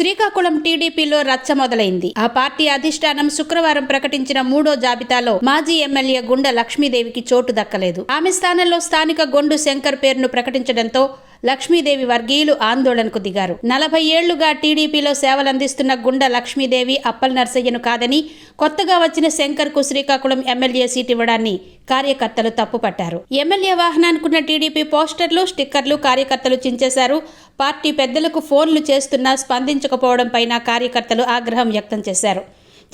శ్రీకాకుళం టీడీపీలో రచ్చ మొదలైంది. ఆ పార్టీ అధిష్టానం శుక్రవారం ప్రకటించిన మూడో జాబితాలో మాజీ ఎమ్మెల్యే గుండ లక్ష్మీదేవికి చోటు దక్కలేదు. ఆమె స్థానంలో స్థానిక గొండు శంకర్ పేరును ప్రకటించడంతో లక్ష్మీదేవి వర్గీయులు ఆందోళనకు దిగారు. 40 ఏళ్లుగా టీడీపీలో సేవలందిస్తున్న గుండ లక్ష్మీదేవి అప్పల్ నర్సయ్యను కాదని కొత్తగా వచ్చిన శంకర్ కు శ్రీకాకుళం ఎమ్మెల్యే సీట్ ఇవ్వడాన్ని కార్యకర్తలు తప్పుపట్టారు. ఎమ్మెల్యే వాహనానికున్న టీడీపీ పోస్టర్లు, స్టిక్కర్లు కార్యకర్తలు చించేశారు. పార్టీ పెద్దలకు ఫోన్లు చేస్తున్నా స్పందించకపోవడం పైన కార్యకర్తలు ఆగ్రహం వ్యక్తం చేశారు.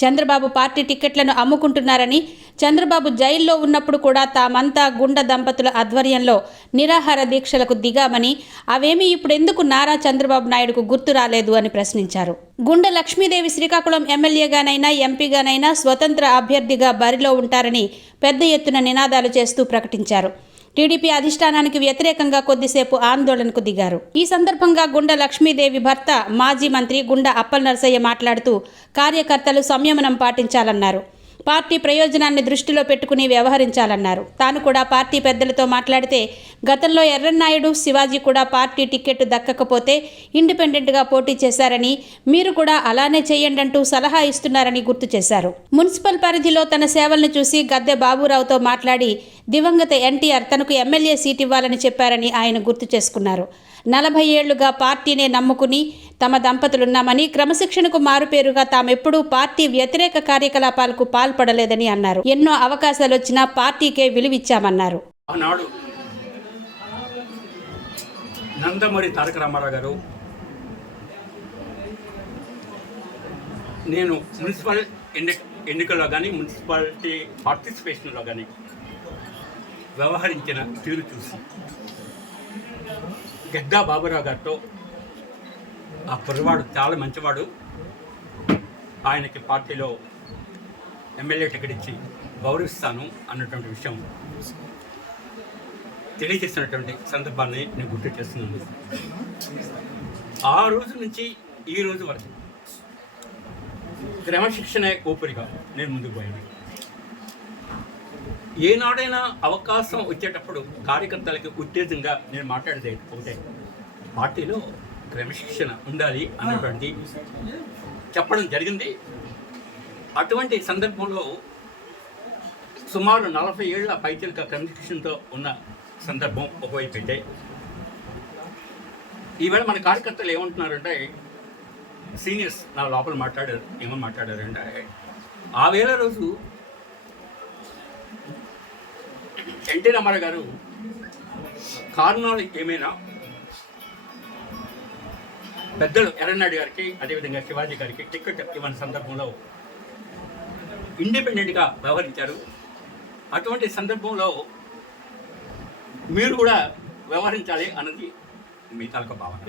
చంద్రబాబు పార్టీ టికెట్లను అమ్ముకుంటున్నారని, చంద్రబాబు జైల్లో ఉన్నప్పుడు కూడా తామంతా గుండ దంపతుల ఆధ్వర్యంలో నిరాహార దీక్షలకు దిగామని, అవేమీ ఇప్పుడెందుకు నారా చంద్రబాబు నాయుడుకు గుర్తు రాలేదు అని ప్రశ్నించారు. గుండ లక్ష్మీదేవి శ్రీకాకుళం ఎమ్మెల్యేగానైనా ఎంపీగానైనా స్వతంత్ర అభ్యర్థిగా బరిలో ఉంటారని పెద్ద ఎత్తున నినాదాలు చేస్తూ ప్రకటించారు. టీడీపీ అధిష్టానానికి వ్యతిరేకంగా కొద్దిసేపు ఆందోళనకు దిగారు. ఈ సందర్భంగా గుండ లక్ష్మీదేవి భర్త మాజీ మంత్రి గుండ అప్పల్ నర్సయ్య మాట్లాడుతూ కార్యకర్తలు సంయమనం పాటించాలన్నారు. పార్టీ ప్రయోజనాన్ని దృష్టిలో పెట్టుకుని వ్యవహరించాలన్నారు. తాను కూడా పార్టీ పెద్దలతో మాట్లాడితే గతంలో ఎర్రన్నాయుడు, శివాజీ కూడా పార్టీ టికెట్ దక్కకపోతే ఇండిపెండెంట్గా పోటీ చేశారని, మీరు కూడా అలానే చేయండంటూ సలహా ఇస్తున్నారని గుర్తు చేశారు. మున్సిపల్ పరిధిలో తన సేవలను చూసి గద్దె బాబురావుతో మాట్లాడి దివంగత ఎన్టీఆర్ తనకు ఎమ్మెల్యే సీట్ ఇవ్వాలని చెప్పారని ఆయన గుర్తు చేసుకున్నారు. 40 ఏళ్లుగా పార్టీనే నమ్ముకుని తమ దంపతులున్నామని, క్రమశిక్షణకు మారుపేరుగా తామెప్పుడూ పార్టీ వ్యతిరేక కార్యకలాపాలకు పాల్పడలేదని అన్నారు. ఎన్నో అవకాశాలు వచ్చినా పార్టీకే విలువిచ్చామన్నారు. ఆనాడు నందమూరి తారక రామారావు గారు నేను మున్సిపల్ ఎన్నికల్లో కానీ మున్సిపాలిటీ పార్టిసిపేషన్లో కానీ వ్యవహరించిన తీరు చూసి గద్దా బాబురావు గారితో ఆ కుర్రవాడు చాలా మంచివాడు, ఆయనకి పార్టీలో ఎమ్మెల్యే టికెట్ ఇచ్చి గౌరవిస్తాను అన్నటువంటి విషయం తెలియజేసినటువంటి సందర్భాన్ని నేను గుర్తు చేస్తున్నాను. ఆ రోజు నుంచి ఈ రోజు వరకు క్రమశిక్షణ ఊపిరిగా నేను ముందుకు పోయాను. ఏనాడైనా అవకాశం వచ్చేటప్పుడు కార్యకర్తలకి ఉత్తేజంగా నేను మాట్లాడేది ఒకటే, పార్టీలో క్రమశిక్షణ ఉండాలి అన్నటువంటి చెప్పడం జరిగింది. అటువంటి సందర్భంలో సుమారు 40 ఏళ్ల పైచిలుక క్రమశిక్షణతో ఉన్న సందర్భం ఒకవైపు అయితే, ఈవేళ మన కార్యకర్తలు ఏమంటున్నారంటే, సీనియర్స్ నా లోపల ఏమని మాట్లాడారంటే, ఆ వేళ రోజు ఎన్టీ రామారావు గారు కారణాలు ఏమైనా పెద్దలు ఎర్రన్నాయుడు గారికి, అదేవిధంగా శివాజీ గారికి టికెట్ ఇవ్వని సందర్భంలో ఇండిపెండెంట్గా వ్యవహరించారు. అటువంటి సందర్భంలో మీరు కూడా వ్యవహరించాలి అన్నది మీ తాలూకా భావన.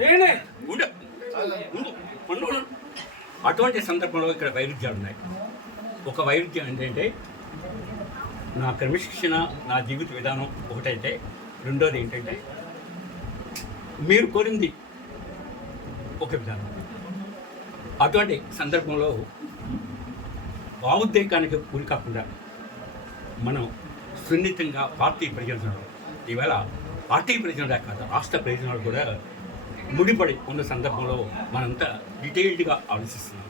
అటువంటి సందర్భంలో ఇక్కడ వైరుధ్యాలు ఉన్నాయి. ఒక వైరుధ్యం ఏంటంటే, నా క్రమశిక్షణ, నా జీవిత విధానం ఒకటైతే, రెండోది ఏంటంటే మీరు కోరింది ఒక విధానం. అటువంటి సందర్భంలో భావోద్వేగానికి గురి కాకుండా మనం సున్నితంగా పార్టీ ప్రయోజనాలు, ఈవేళ పార్టీ ప్రయోజనాలే కాదు రాష్ట్ర ప్రయోజనాలు కూడా ముడిపడి ఉన్న సందర్భంలో మనంతా డీటెయిల్డ్గా ఆలోచిస్తున్నాం.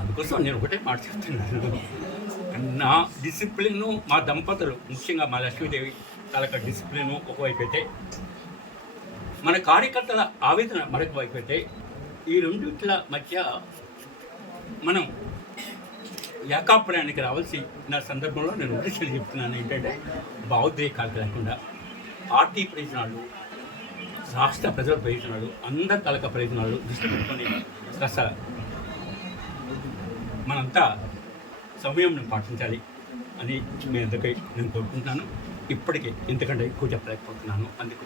అందుకోసం నేను ఒకటే మాట చెప్తున్నాను, నా డిసిప్లిన్, మా దంపతులు ముఖ్యంగా మా లక్ష్మీదేవి తాలూకా డిసిప్లిన్ ఒకవైపు అయితే, మన కార్యకర్తల ఆవేదన మరొక వైపు అయితే, ఈ రెండింటిల మధ్య మనం ఏకాభిప్రాయానికి రావాల్సిన సందర్భంలో నేను ఉద్దేశాలు చెప్తున్నాను ఏంటంటే, భావోద్వేగాలు లేకుండా పార్టీ ప్రయోజనాలు, రాష్ట్ర ప్రజల ప్రయోజనాలు, అందరి తాలూకా ప్రయోజనాలు దృష్టి పెట్టుకొని కాస్త మనంతా సమయం పాటించాలి అని మీ అందరికీ నేను కోరుకుంటున్నాను. ఇప్పటికీ ఇంతకంటే ఎక్కువ చెప్పలేకపోతున్నాను. అందుకు